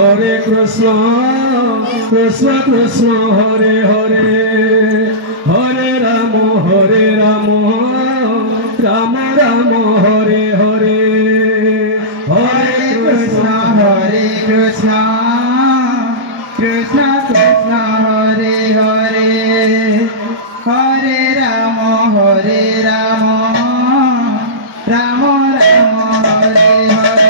Hare Krishna, Krishna Krishna, Hare Hare, Hare Rama, Rama Rama, Hare Hare, Hare Krishna, Krishna Krishna, Hare Hare, Hare Rama, Rama Rama, Hare Hare.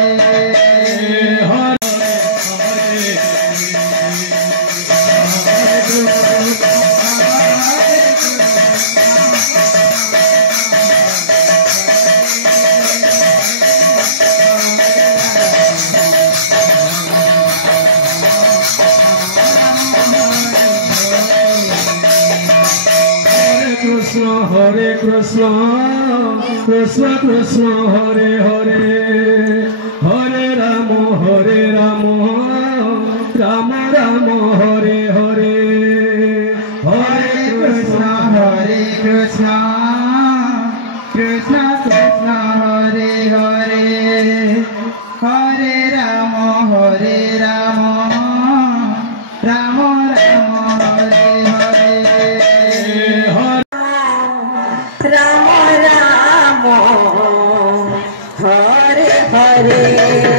Hare Krishna, Krishna Krishna, Hare Hare, Hare Rama, Rama Rama, Hare Hare, Hare Krishna, Krishna Krishna, Hare Hare, Hare Rama, Rama Rama, Hare Hare. Rama Rama, Hare Hare.